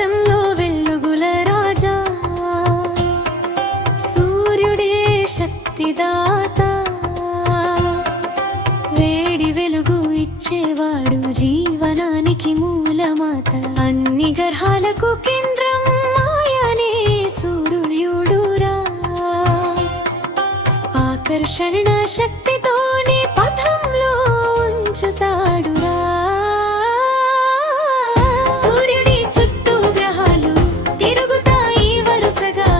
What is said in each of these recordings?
ఆకాశంలో వెలుగుల రాజా, సూర్యుడే శక్తిదాత, వేడి వెలుగు ఇచ్చేవాడు, జీవనానికి మూలమాత. అన్ని గ్రహాలకు కేంద్రం మాయనే సూర్యుడురా, ఆకర్షణ శక్తితోనే పథంలో ఉంచుతాడురా. సూర్యుడి చుట్టూ గ్రహాలు తిరుగుతాయి వరుసగా,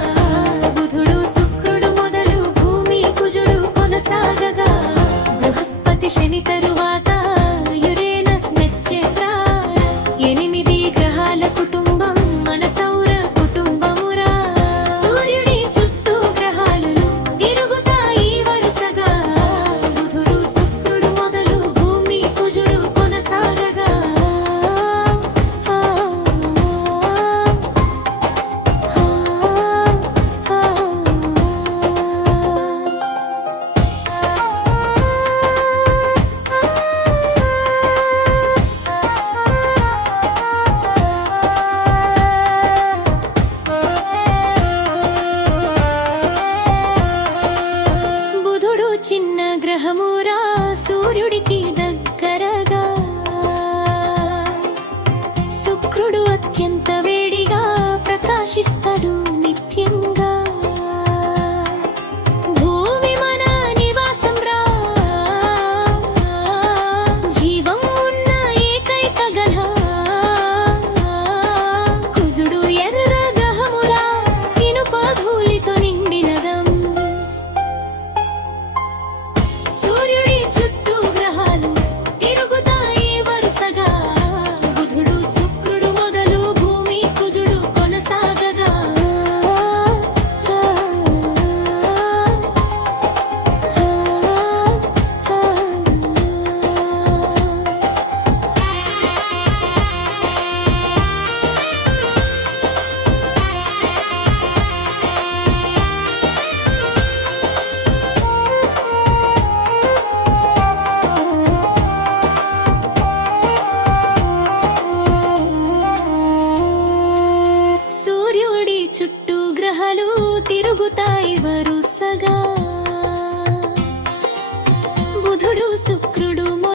బుధుడు శుక్రుడు మొదలు భూమి కుజుడు కొనసాగగా, బృహస్పతి శని తరువాత